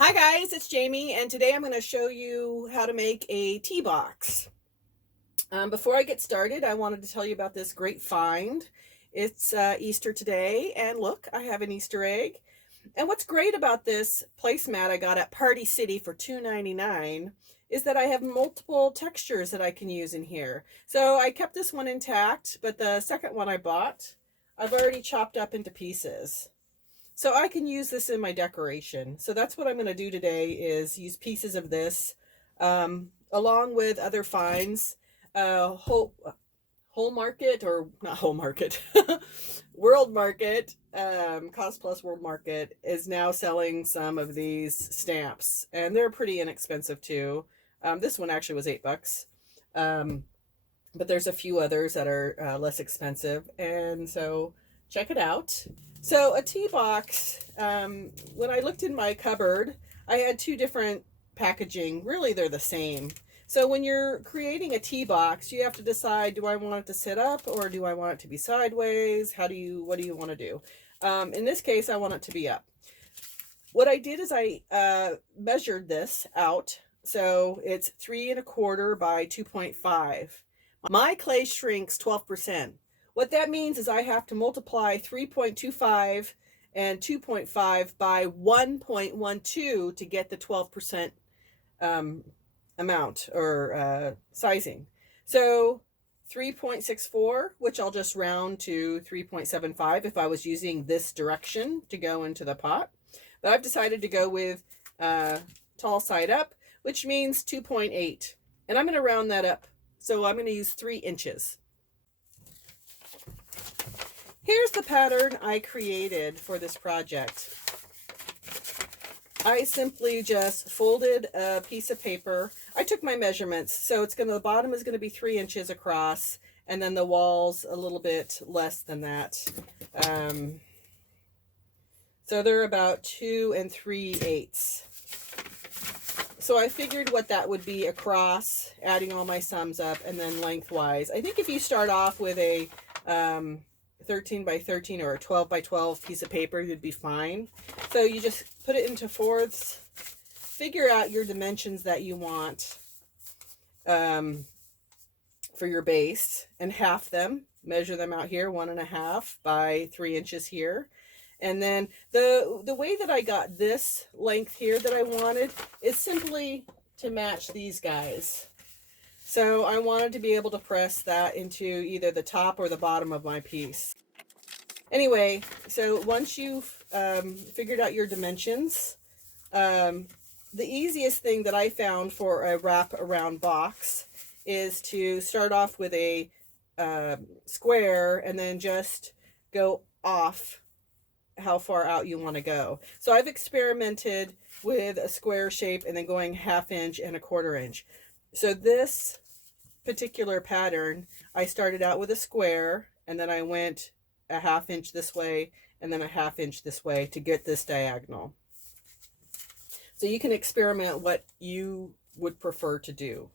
Hi guys, it's Jamie, and today I'm going to show you how to make a tea box. Before I get started, I wanted to tell you about this great find. It's Easter today, and look, I have an Easter egg. And what's great about this placemat I got at Party City for $2.99 is that I have multiple textures that I can use in here. So I kept this one intact, but the second one I bought, I've already chopped up into pieces. So I can use this in my decoration. So that's what I'm going to do today is use pieces of this along with other finds. Whole Market, or not Whole Market, World Market, Cost Plus World Market is now selling some of these stamps, and they're pretty inexpensive too. This one actually was $8. But there's a few others that are less expensive, and so check it out. So a tea box, when I looked in my cupboard, I had two different packaging. Really, they're the same. So when you're creating a tea box, you have to decide, do I want it to sit up or do I want it to be sideways? What do you want to do? In this case, I want it to be up. What I did is I measured this out. So it's 3¼ by 2.5. My clay shrinks 12%. What that means is I have to multiply 3.25 and 2.5 by 1.12 to get the 12% amount or sizing. So 3.64, which I'll just round to 3.75 if I was using this direction to go into the pot. But I've decided to go with tall side up, which means 2.8. And I'm going to round that up. So I'm going to use 3 inches. Here's the pattern I created for this project. I simply just folded a piece of paper. I took my measurements, so the bottom is going to be 3 inches across, and then the walls a little bit less than that. So they're about 2 3/8. So I figured what that would be across, adding all my sums up, and then lengthwise. I think if you start off with a 13 by 13 or a 12 by 12 piece of paper, you'd be fine. So you just put it into fourths, figure out your dimensions that you want for your base, and half them. Measure them out here, 1½ by 3 inches here. And then the way that I got this length here that I wanted is simply to match these guys. So I wanted to be able to press that into either the top or the bottom of my piece. Anyway, so once you've figured out your dimensions, the easiest thing that I found for a wrap around box is to start off with a square and then just go off how far out you want to go. So I've experimented with a square shape and then going 1/2 inch and 1/4 inch. So this particular pattern, I started out with a square and then I went 1/2 inch this way and then 1/2 inch this way to get this diagonal. So you can experiment what you would prefer to do.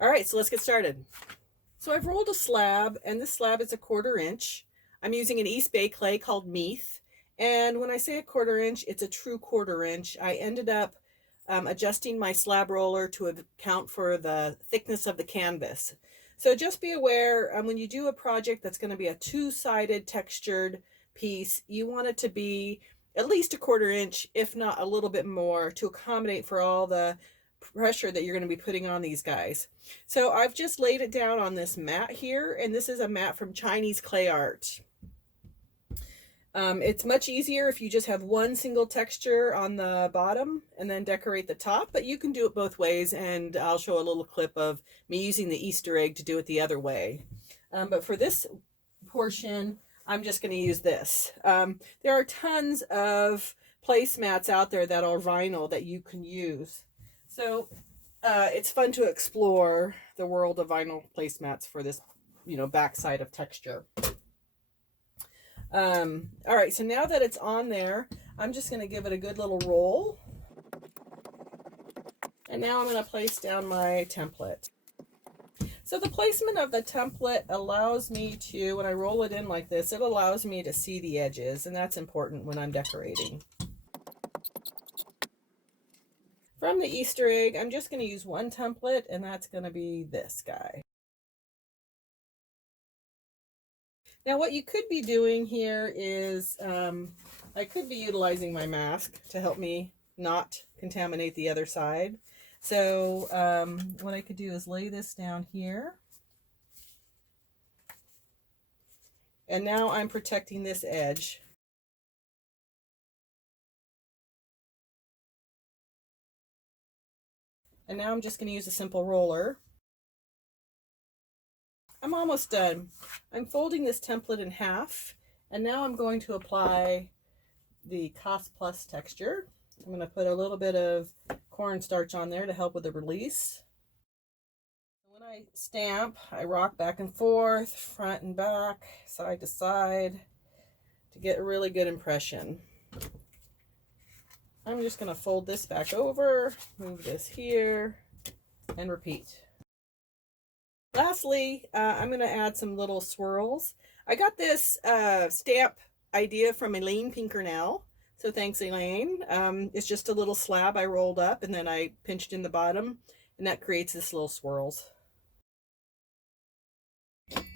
All right, so let's get started. So I've rolled a slab, and this slab is 1/4 inch. I'm using an East Bay clay called Meath. And when I say 1/4 inch, it's a true 1/4 inch. I ended up adjusting my slab roller to account for the thickness of the canvas. So just be aware when you do a project that's going to be a 2-sided textured piece, you want it to be at least 1/4 inch, if not a little bit more, to accommodate for all the pressure that you're going to be putting on these guys. So I've just laid it down on this mat here, and this is a mat from Chinese Clay Art. It's much easier if you just have one single texture on the bottom and then decorate the top, but you can do it both ways, and I'll show a little clip of me using the Easter egg to do it the other way. But for this portion, I'm just going to use this. There are tons of placemats out there that are vinyl that you can use. So it's fun to explore the world of vinyl placemats for this, backside of texture. All right, so now that it's on there, I'm just going to give it a good little roll. And now I'm going to place down my template. So So the placement of the template allows me to, when I roll it in like this, it allows me to see the edges, and that's important when I'm decorating. From the Easter egg, I'm just going to use one template, and that's going to be this guy. Now what you could be doing here is, I could be utilizing my mask to help me not contaminate the other side. So what I could do is lay this down here. And now I'm protecting this edge. And now I'm just going to use a simple roller. I'm almost done. I'm folding this template in half, and now I'm going to apply the Cost Plus texture. I'm going to put a little bit of cornstarch on there to help with the release. When I stamp, I rock back and forth, front and back, side to side, to get a really good impression. I'm just going to fold this back over, move this here, and repeat. Lastly, I'm going to add some little swirls. I got this stamp idea from Elaine Pinkernell, so thanks, Elaine. It's just a little slab I rolled up, and then I pinched in the bottom, and that creates this little swirls.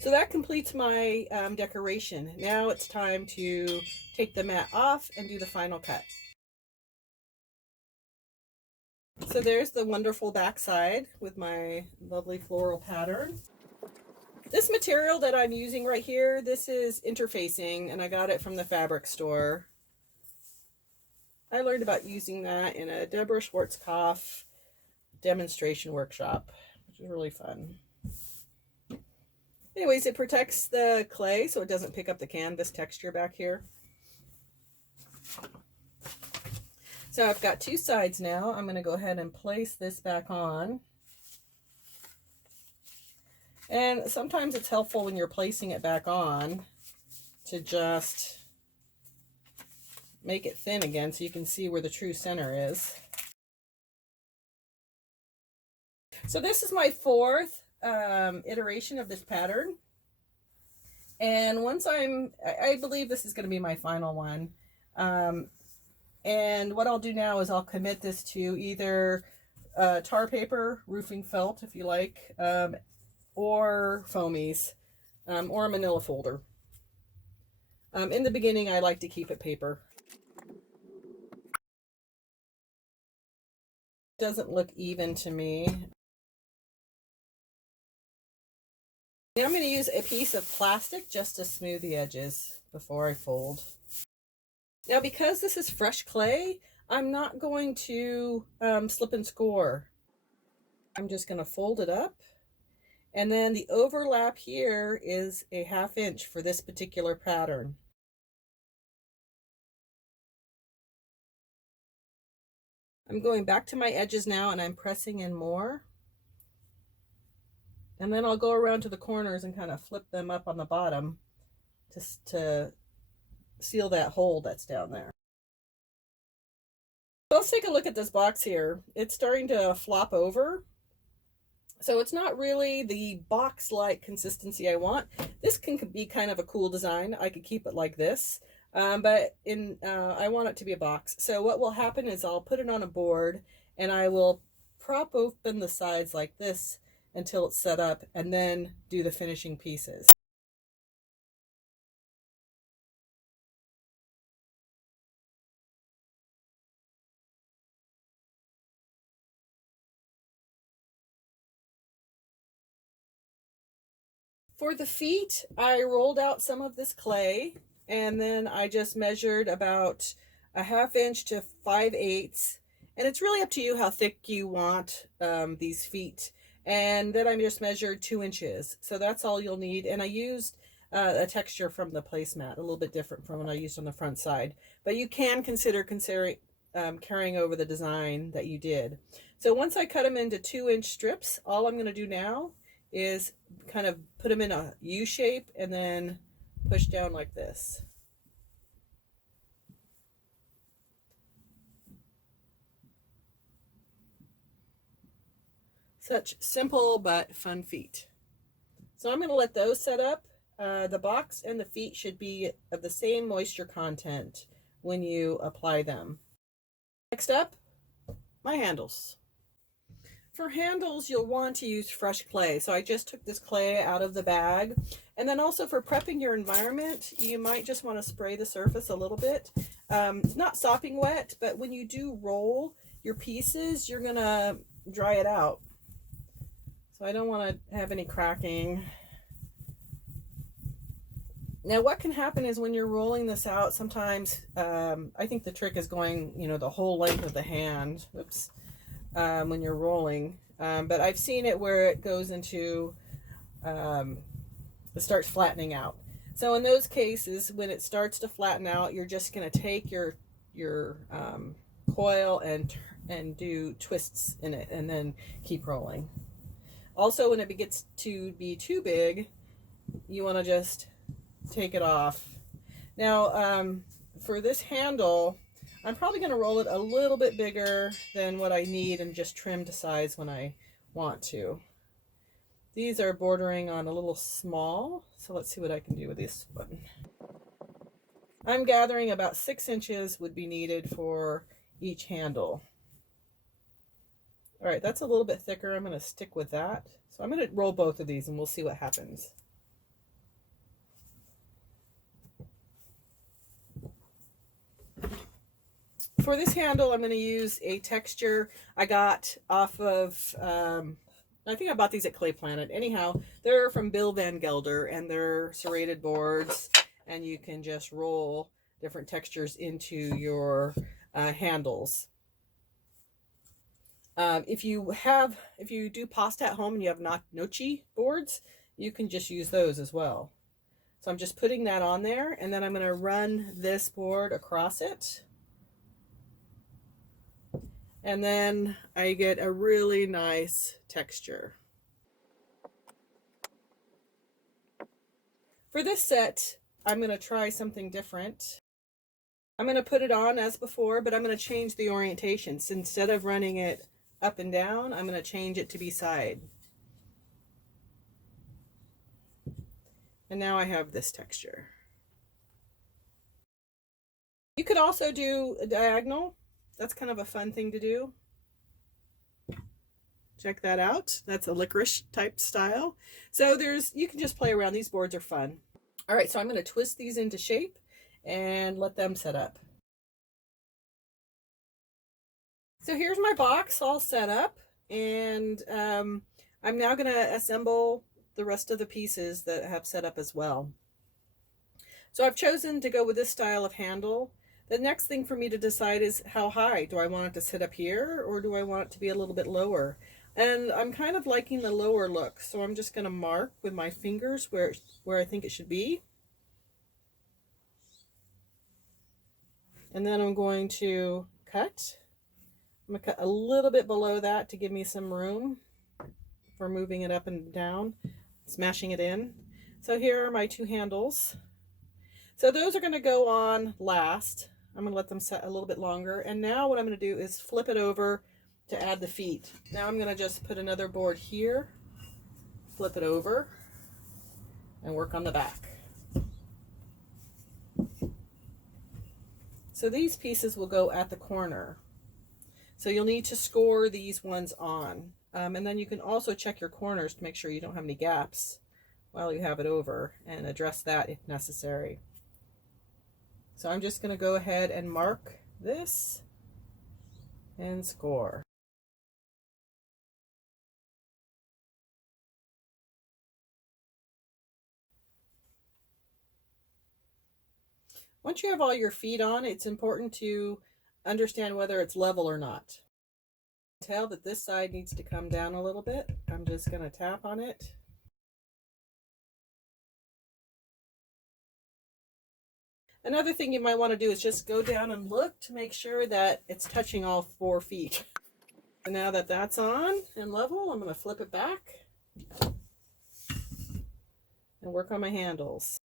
So that completes my decoration. Now it's time to take the mat off and do the final cut. So there's the wonderful backside with my lovely floral pattern. This material that I'm using right here, this is interfacing, and I got it from the fabric store. I learned about using that in a Deborah Schwarzkopf demonstration workshop, which is really fun. Anyways, it protects the clay so it doesn't pick up the canvas texture back here. So I've got two sides now. I'm going to go ahead and place this back on. And sometimes it's helpful when you're placing it back on to just make it thin again so you can see where the true center is. So this is my fourth iteration of this pattern. And once I believe this is going to be my final one. And what I'll do now is I'll commit this to either tar paper, roofing felt if you like, or foamies, or a manila folder. In the beginning, I like to keep it paper. It doesn't look even to me. Now I'm going to use a piece of plastic just to smooth the edges before I fold. Now because this is fresh clay, I'm not going to slip and score. I'm just going to fold it up. And then the overlap here is a 1/2 inch for this particular pattern. I'm going back to my edges now and I'm pressing in more. And then I'll go around to the corners and kind of flip them up on the bottom to seal that hole that's down there. So let's take a look at this box here. It's starting to flop over. So it's not really the box-like consistency I want. This can be kind of a cool design. I could keep it like this, but I want it to be a box. So what will happen is I'll put it on a board and I will prop open the sides like this until it's set up and then do the finishing pieces. For the feet, I rolled out some of this clay and then I just measured about a 1/2 inch to 5/8, and it's really up to you how thick you want these feet. And then I just measured 2 inches, so that's all you'll need. And I used a texture from the placemat, a little bit different from what I used on the front side, but you can consider carrying over the design that you did. So once I cut them into 2-inch strips, all I'm going to do now is kind of put them in a U shape and then push down like this. Such simple but fun feet. So I'm going to let those set up. The box and the feet should be of the same moisture content when you apply them. Next up, my handles. For handles, you'll want to use fresh clay. So I just took this clay out of the bag. And then also for prepping your environment, you might just want to spray the surface a little bit. It's not sopping wet, but when you do roll your pieces, you're going to dry it out. So I don't want to have any cracking. Now what can happen is when you're rolling this out, sometimes I think the trick is going, the whole length of the hand. Oops. When you're rolling, but I've seen it where it goes into it starts flattening out. So in those cases, when it starts to flatten out, you're just going to take your coil and do twists in it, and then keep rolling. Also, when it gets to be too big, you want to just take it off. Now, for this handle, I'm probably going to roll it a little bit bigger than what I need and just trim to size when I want to. These are bordering on a little small, so let's see what I can do with this one. I'm gathering about 6 inches would be needed for each handle. All right, that's a little bit thicker. I'm going to stick with that. So I'm going to roll both of these and we'll see what happens. For this handle, I'm going to use a texture I got off of, I think I bought these at Clay Planet. Anyhow, they're from Bill Van Gelder, and they're serrated boards, and you can just roll different textures into your handles. If you do pasta at home and you have gnocchi boards, you can just use those as well. So I'm just putting that on there, and then I'm going to run this board across it. And then I get a really nice texture. For this set, I'm going to try something different. I'm going to put it on as before, but I'm going to change the orientation. So instead of running it up and down, I'm going to change it to be side. And now I have this texture. You could also do a diagonal. That's kind of a fun thing to do. Check that out. That's a licorice type style. So you can just play around. These boards are fun. All right, so I'm going to twist these into shape and let them set up. So here's my box all set up, and I'm now going to assemble the rest of the pieces that have set up as well. So I've chosen to go with this style of handle. The next thing for me to decide is how high. Do I want it to sit up here, or do I want it to be a little bit lower? And I'm kind of liking the lower look, so I'm just going to mark with my fingers where I think it should be. And then I'm going to cut. I'm going to cut a little bit below that to give me some room for moving it up and down, smashing it in. So here are my two handles. So those are going to go on last. I'm going to let them set a little bit longer. And now what I'm going to do is flip it over to add the feet. Now I'm going to just put another board here, flip it over, and work on the back. So these pieces will go at the corner. So you'll need to score these ones on. And then you can also check your corners to make sure you don't have any gaps while you have it over, and address that if necessary. So I'm just going to go ahead and mark this and score. Once you have all your feet on, it's important to understand whether it's level or not. Tell that this side needs to come down a little bit. I'm just going to tap on it. Another thing you might want to do is just go down and look to make sure that it's touching all 4 feet. And now that that's on and level, I'm going to flip it back and work on my handles.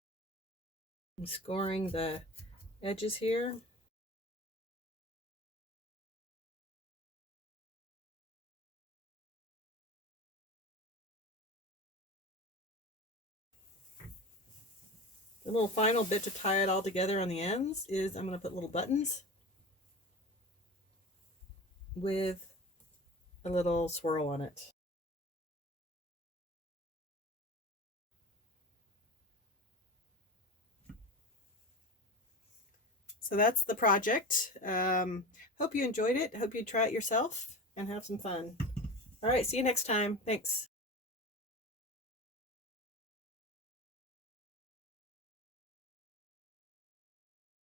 I'm scoring the edges here. The little final bit to tie it all together on the ends is I'm going to put little buttons with a little swirl on it. So that's the project. Hope you enjoyed it. Hope you try it yourself and have some fun. All right, see you next time. Thanks.